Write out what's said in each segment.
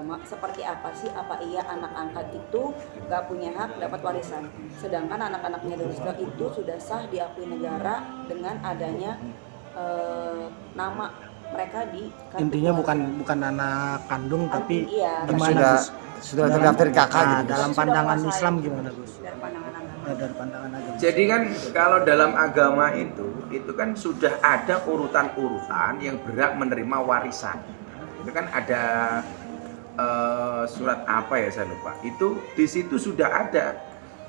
agama, seperti apa sih, apa iya anak angkat itu gak punya hak dapat warisan, sedangkan anak-anaknya Dorce itu sudah sah diakui negara dengan adanya nama mereka di kartu Intinya keluarga. bukan anak kandung tapi Iya, gimana Gus? sudah terdaftar di kakak gitu. Dalam Sudah pandangan menguasai. Islam gimana Gus? Dari pandangan agama. Dari pandangan agama. Jadi kan kalau dalam agama itu kan sudah ada urutan-urutan yang berhak menerima warisan. Itu kan ada surat apa ya saya lupa. Itu di situ sudah ada.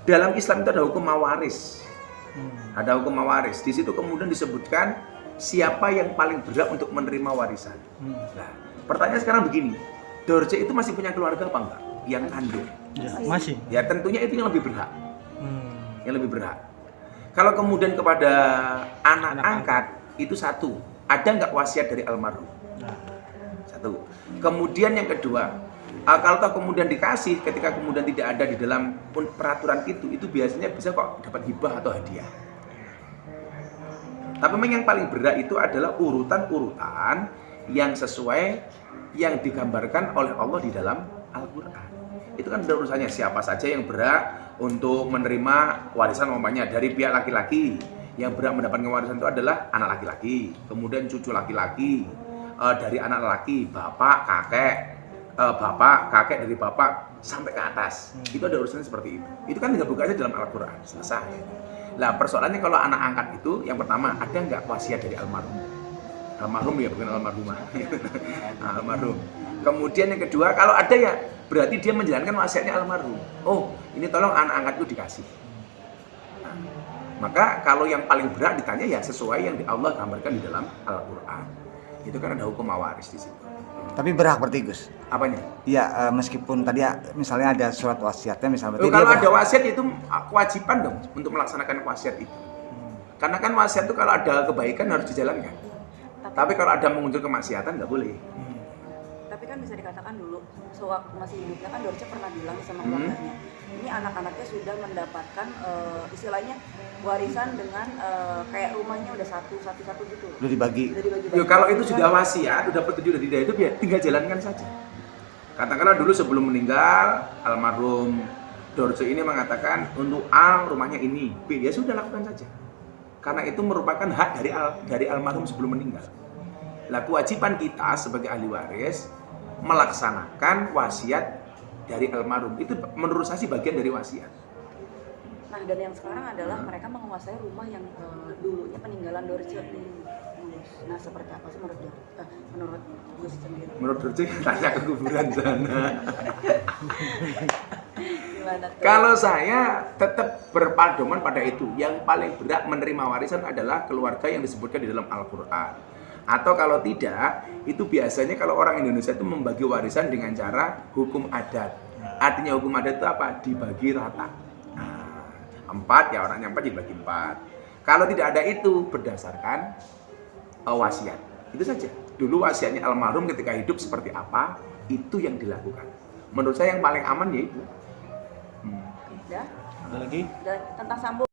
Dalam Islam itu ada hukum mawaris. Ada hukum mawaris. Di situ kemudian disebutkan siapa yang paling berhak untuk menerima warisan. Nah, pertanyaan sekarang begini. Dorce itu masih punya keluarga apa enggak? Yang kandung. Ya, masih. Ya tentunya itu yang lebih berhak. Yang lebih berhak. Kalau kemudian kepada anak angkat itu satu, ada nggak wasiat dari almarhum? Satu. Kemudian yang kedua, kalau toh kemudian dikasih, ketika kemudian tidak ada di dalam peraturan itu biasanya bisa kok dapat hibah atau hadiah. Tapi memang yang paling berat itu adalah urutan-urutan yang sesuai yang digambarkan oleh Allah di dalam Al-Quran. Itu kan ada urusannya siapa saja yang berhak untuk menerima warisan, umpamanya dari pihak laki-laki. Yang berhak mendapatkan warisan itu adalah anak laki-laki, kemudian cucu laki-laki, dari anak laki, bapak, kakek dari bapak sampai ke atas. Itu ada urusannya seperti itu. Itu kan tinggal buka aja dalam Al-Quran, selesai. Nah persoalannya kalau anak angkat itu, yang pertama ada nggak wasiat dari almarhum? Almarhum ya, bukan almarhumah. Almarhum. Kemudian yang kedua, kalau ada ya berarti dia menjalankan wasiatnya almarhum. Oh, ini tolong anak angkatku dikasih. Nah, maka kalau yang paling berat ditanya ya sesuai yang Allah gambarkan di dalam Al-Quran. Itu kan ada hukum mawaris di situ. Tapi berhak berarti Gus. Apanya? Iya, meskipun tadi ya, misalnya ada surat wasiatnya misalnya. Kalau ada wasiat itu kewajiban dong untuk melaksanakan wasiat itu. Karena kan wasiat itu kalau ada kebaikan harus dijalankan. Tapi kalau ada mengunjul kemaksiatan nggak boleh. Tapi kan bisa dikatakan dulu, sewaktu masih hidupnya kan Dorce pernah bilang sama keluarganya, ini anak-anaknya sudah mendapatkan istilahnya warisan dengan kayak rumahnya udah satu gitu. Udah dibagi. Yo, kalau itu sudah wasiat, udah petunjuk dari dia itu ya tinggal jalankan saja. Katakanlah dulu sebelum meninggal, almarhum Dorce ini mengatakan untuk A rumahnya ini, B ya sudah lakukan saja. Karena itu merupakan hak dari almarhum sebelum meninggal. Lah kewajiban kita sebagai ahli waris melaksanakan wasiat dari almarhum. Itu menurut saya sih bagian dari wasiat. Nah, dan yang sekarang adalah mereka menguasai rumah yang dulunya peninggalan Dorce nih. Nah, seperti apa sih menurut Gus sendiri? Menurut Dorce tanya ke kuburan sana. Gimana tuh? Kalau saya tetap berpedoman pada itu. Yang paling berat menerima warisan adalah keluarga yang disebutkan di dalam Al-Quran. Atau kalau tidak, itu biasanya kalau orang Indonesia itu membagi warisan dengan cara hukum adat. Artinya hukum adat itu apa? Dibagi rata. Nah, 4 ya orangnya 4 dibagi 4. Kalau tidak ada itu berdasarkan wasiat. Itu saja. Dulu wasiatnya almarhum ketika hidup seperti apa, itu yang dilakukan. Menurut saya yang paling aman yaitu. Ya. Ada lagi? Dan tentang sambung